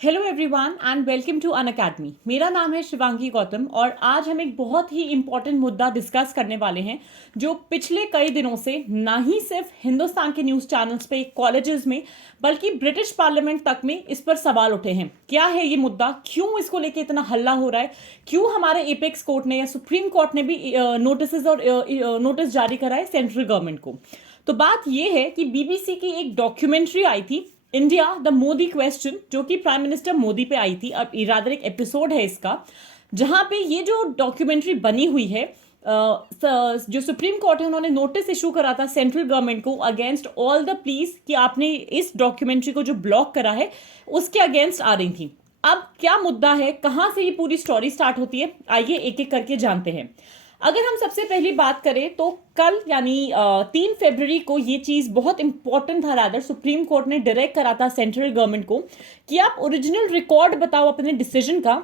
Hello everyone and welcome to Unacademy. मेरा नाम है शिवांगी गौतम और आज हम एक बहुत ही इंपॉर्टेंट मुद्दा डिस्कस करने वाले हैं जो पिछले कई दिनों से ना ही सिर्फ हिंदुस्तान के न्यूज़ चैनल्स पे, कॉलेजेस में, बल्कि ब्रिटिश पार्लियामेंट तक में इस पर सवाल उठे हैं। क्या है ये मुद्दा, क्यों इसको लेके इतना हल्ला हो रहा है, क्यों हमारे एपेक्स कोर्ट ने या सुप्रीम कोर्ट ने भी नोटिस जारी करा है सेंट्रल गवर्नमेंट को। तो बात यह है कि बीबीसी की एक डॉक्यूमेंट्री आई थी, इंडिया द मोदी क्वेश्चन, जो कि प्राइम मिनिस्टर मोदी पे आई थी। अब इरादर एक एपिसोड है इसका, जहां पे ये जो डॉक्यूमेंट्री बनी हुई है, जो सुप्रीम कोर्ट है उन्होंने नोटिस इशू करा था सेंट्रल गवर्नमेंट को अगेंस्ट ऑल द प्लीज कि आपने इस डॉक्यूमेंट्री को जो ब्लॉक करा है उसके अगेंस्ट आ रही थी। अब क्या मुद्दा है, कहां से ये पूरी स्टोरी स्टार्ट होती है, आइए एक एक करके जानते हैं। अगर हम सबसे पहली बात करें तो कल यानी 3 फरवरी को ये चीज बहुत इंपॉर्टेंट था, रादर सुप्रीम कोर्ट ने डायरेक्ट करा था सेंट्रल गवर्नमेंट को कि आप ओरिजिनल रिकॉर्ड बताओ अपने डिसीजन का,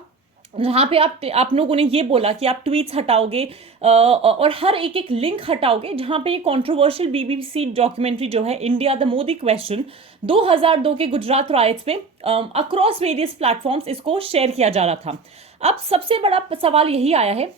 जहां पे आप लोगों ने ये बोला कि आप ट्वीट्स हटाओगे और हर एक एक लिंक हटाओगे जहां पे ये कंट्रोवर्शियल बीबीसी डॉक्यूमेंट्री जो है इंडिया द मोदी क्वेश्चन 2002 के गुजरात राइट्स पे अक्रॉस वेरियस प्लेटफॉर्म्स इसको शेयर किया जा रहा था। अब सबसे बड़ा सवाल यही आया है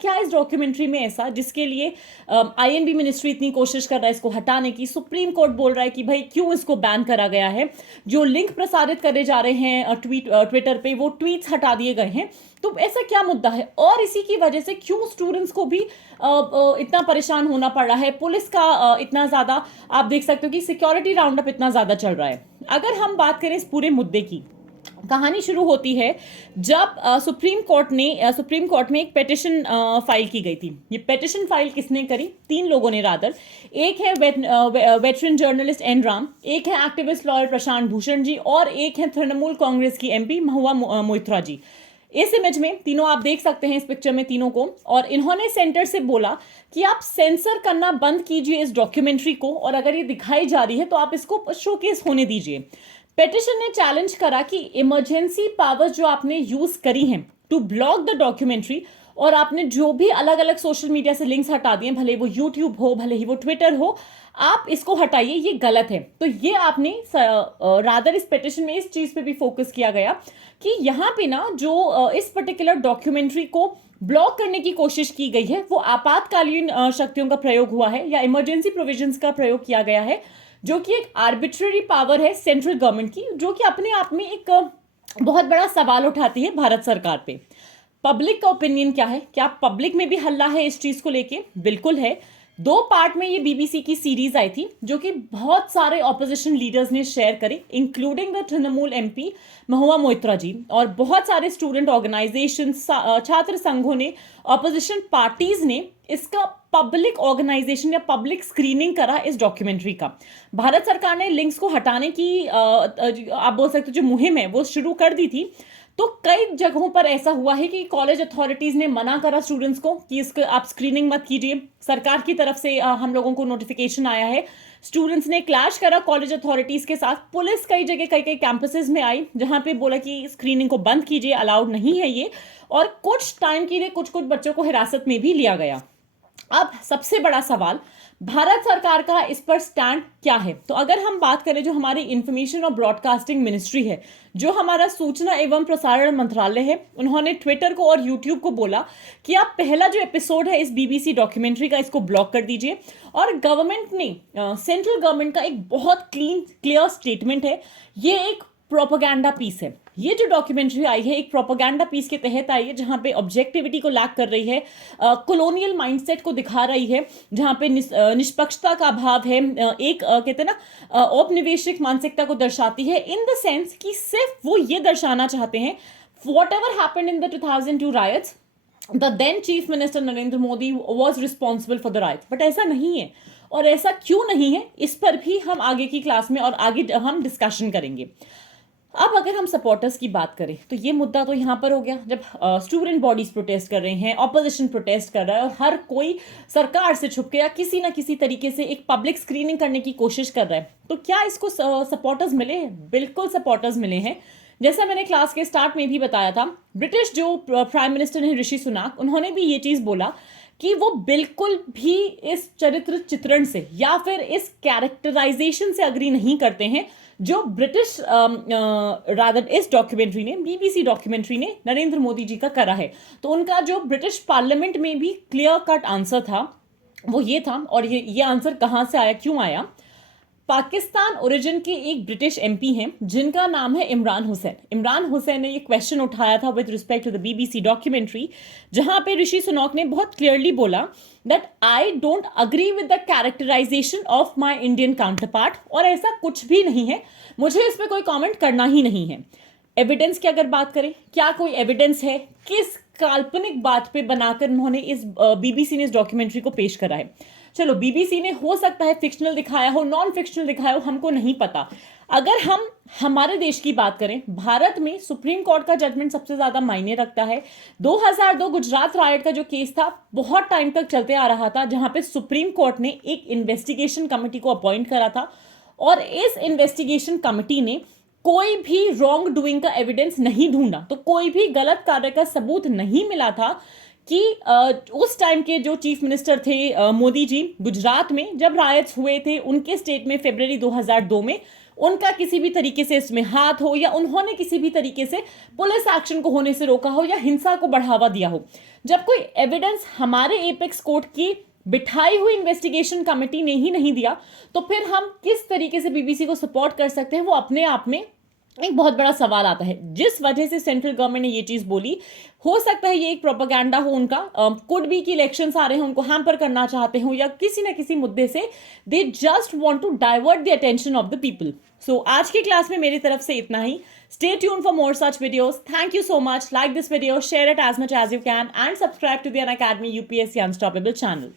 क्या इस डॉक्यूमेंट्री में ऐसा जिसके लिए आईएनबी मिनिस्ट्री इतनी कोशिश कर रहा है इसको हटाने की, सुप्रीम कोर्ट बोल रहा है कि भाई क्यों इसको बैन करा गया है, जो लिंक प्रसारित करे जा रहे हैं ट्विटर पे वो ट्वीट्स हटा दिए गए हैं। तो ऐसा क्या मुद्दा है और इसी की वजह से क्यों स्टूडेंट्स को भी इतना परेशान होना पड़ रहा है, पुलिस का इतना ज्यादा आप देख सकते हो कि सिक्योरिटी राउंड अप इतना ज्यादा चल रहा है। अगर हम बात करें इस पूरे मुद्दे की, कहानी शुरू होती है जब सुप्रीम कोर्ट में एक पेटिशन फाइल की गई थी। ये पेटिशन फाइल किसने करी? 3 लोगों ने रादर। एक है वेटरन जर्नलिस्ट एन राम, एक है एक्टिविस्ट लॉयर प्रशांत भूषण जी और एक है तृणमूल कांग्रेस की एमपी महुआ मोइत्रा जी। इस इमेज में तीनों आप देख सकते हैं, इस पिक्चर में तीनों को, और इन्होंने सेंटर से बोला कि आप सेंसर करना बंद कीजिए इस डॉक्यूमेंट्री को और अगर ये दिखाई जा रही है तो आप इसको शोकेस होने दीजिए। पेटिशन ने चैलेंज करा कि इमरजेंसी पावर्स जो आपने यूज करी हैं टू ब्लॉक द डॉक्यूमेंट्री और आपने जो भी अलग अलग सोशल मीडिया से लिंक्स हटा दिए, भले वो यूट्यूब हो भले ही वो ट्विटर हो, आप इसको हटाइए, ये गलत है। तो ये आपने रादर इस पेटिशन में इस चीज पे भी फोकस किया गया कि यहाँ पे ना जो इस पर्टिकुलर डॉक्यूमेंट्री को ब्लॉक करने की कोशिश की गई है वो आपातकालीन शक्तियों का प्रयोग हुआ है या इमरजेंसी प्रोविजंस का प्रयोग किया गया है, जो कि एक आर्बिट्ररी पावर है सेंट्रल गवर्नमेंट की, जो कि अपने आप में एक बहुत बड़ा सवाल उठाती है भारत सरकार पे। पब्लिक का ओपिनियन क्या है? क्या पब्लिक में भी हल्ला है इस चीज को लेके? बिल्कुल है। 2 पार्ट में ये बीबीसी की सीरीज आई थी जो कि बहुत सारे ऑपोजिशन लीडर्स ने शेयर करी, including the Trinamool MP Mahua Moitra जी, और बहुत सारे स्टूडेंट ऑर्गेनाइजेशन, छात्र संघों ने, ऑपोजिशन पार्टीज ने इसका पब्लिक ऑर्गेनाइजेशन या पब्लिक स्क्रीनिंग करा इस डॉक्यूमेंट्री का। भारत सरकार ने लिंक्स को हटाने की आप बोल सकते हो जो मुहिम है वो शुरू कर दी थी। तो कई जगहों पर ऐसा हुआ है कि कॉलेज अथॉरिटीज ने मना करा स्टूडेंट्स को कि इसको आप स्क्रीनिंग मत कीजिए। सरकार की तरफ से हम लोगों को नोटिफिकेशन आया है। स्टूडेंट्स ने क्लैश करा कॉलेज अथॉरिटीज के साथ। पुलिस कई जगह कई कैंपसेस में आई जहां पे बोला कि स्क्रीनिंग को बंद कीजिए, अलाउड नहीं है ये, और कुछ टाइम के लिए कुछ बच्चों को हिरासत में भी लिया गया। अब सबसे बड़ा सवाल, भारत सरकार का इस पर स्टैंड क्या है? तो अगर हम बात करें, जो हमारी इंफॉर्मेशन और ब्रॉडकास्टिंग मिनिस्ट्री है, जो हमारा सूचना एवं प्रसारण मंत्रालय है, उन्होंने ट्विटर को और यूट्यूब को बोला कि आप पहला जो एपिसोड है इस बीबीसी डॉक्यूमेंट्री का, इसको ब्लॉक कर दीजिए। और गवर्नमेंट ने, सेंट्रल गवर्नमेंट का एक बहुत क्लियर स्टेटमेंट है, ये एक प्रोपेगेंडा पीस है। ये जो डॉक्यूमेंट्री आई है एक प्रोपेगेंडा पीस के तहत आई है, जहां पे ऑब्जेक्टिविटी को लैक कर रही है, कॉलोनियल माइंडसेट को दिखा रही है, जहां पे निष्पक्षता का अभाव है, एक कहते हैं ना औपनिवेशिक मानसिकता को दर्शाती है, इन द सेंस कि सिर्फ वो ये दर्शाना चाहते हैं whatever happened in the 2002 riots, the then chief minister Narendra Modi was responsible for the riots। But ऐसा नहीं है, और ऐसा क्यों नहीं है इस पर भी हम आगे की क्लास में और आगे हम डिस्कशन करेंगे। अब अगर हम सपोर्टर्स की बात करें तो ये मुद्दा तो यहाँ पर हो गया जब स्टूडेंट बॉडीज प्रोटेस्ट कर रहे हैं, ऑपोजिशन प्रोटेस्ट कर रहा है, और हर कोई सरकार से छुप के या किसी ना किसी तरीके से एक पब्लिक स्क्रीनिंग करने की कोशिश कर रहा है। तो क्या इसको सपोर्टर्स मिले हैं? बिल्कुल सपोर्टर्स मिले हैं। जैसा मैंने क्लास के स्टार्ट में भी बताया था, ब्रिटिश जो प्राइम मिनिस्टर हैं ऋषि सुनाक, उन्होंने भी ये चीज बोला कि वो बिल्कुल भी इस चरित्र चित्रण से या फिर इस कैरेक्टराइजेशन से अग्री नहीं करते हैं जो ब्रिटिश रादर इस डॉक्यूमेंट्री ने, बीबीसी डॉक्यूमेंट्री ने नरेंद्र मोदी जी का करा है। तो उनका जो ब्रिटिश पार्लियामेंट में भी क्लियर कट आंसर था वो ये था, और ये आंसर कहाँ से आया, क्यों आया। पाकिस्तान ओरिजिन के एक ब्रिटिश एमपी हैं जिनका नाम है इमरान हुसैन। इमरान हुसैन ने ये क्वेश्चन उठाया था with respect to the BBC documentary, जहां पे ऋषि सुनक ने बहुत क्लियरली बोला that I don't agree with the characterisation of my Indian counterpart, और ऐसा कुछ भी नहीं है, मुझे इस पर कोई कॉमेंट करना ही नहीं है। एविडेंस की अगर बात करें, क्या कोई एविडेंस है, किस काल्पनिक बात पे बनाकर उन्होंने इस बीबीसी ने इस डॉक्यूमेंट्री को पेश करा है। चलो, बीबीसी ने हो सकता है फिक्शनल दिखाया हो, नॉन फिक्शनल दिखाया हो, हमको नहीं पता। अगर हम हमारे देश की बात करें, भारत में सुप्रीम कोर्ट का जजमेंट सबसे ज्यादा मायने रखता है। 2002 गुजरात राइट का जो केस था बहुत टाइम तक चलते आ रहा था, जहां पे सुप्रीम कोर्ट ने एक इन्वेस्टिगेशन कमेटी को अपॉइंट करा था, और इस इन्वेस्टिगेशन कमेटी ने कोई भी रॉन्ग डूइंग का एविडेंस नहीं ढूंढा। तो कोई भी गलत कार्य का सबूत नहीं मिला था कि उस टाइम के जो चीफ मिनिस्टर थे मोदी जी, गुजरात में जब रायट्स हुए थे उनके स्टेट में फरवरी 2002 में, उनका किसी भी तरीके से इसमें हाथ हो, या उन्होंने किसी भी तरीके से पुलिस एक्शन को होने से रोका हो, या हिंसा को बढ़ावा दिया हो। जब कोई एविडेंस हमारे एपेक्स कोर्ट की बिठाई हुई इन्वेस्टिगेशन कमेटी ने ही नहीं दिया, तो फिर हम किस तरीके से बीबीसी को सपोर्ट कर सकते हैं, वो अपने आप में एक बहुत बड़ा सवाल आता है। जिस वजह से सेंट्रल गवर्नमेंट ने ये चीज बोली, हो सकता है ये एक प्रोपेगेंडा हो उनका, कुड बी कि इलेक्शंस आ रहे हैं, उनको हैम्पर करना चाहते हो, या किसी ना किसी मुद्दे से they just want to divert the attention of the people. So आज की क्लास में मेरी तरफ से इतना ही। Stay tune for more such videos. Thank you so much. Like this video, share it as much as you can, and subscribe to the Unacademy UPSC unstoppable channel.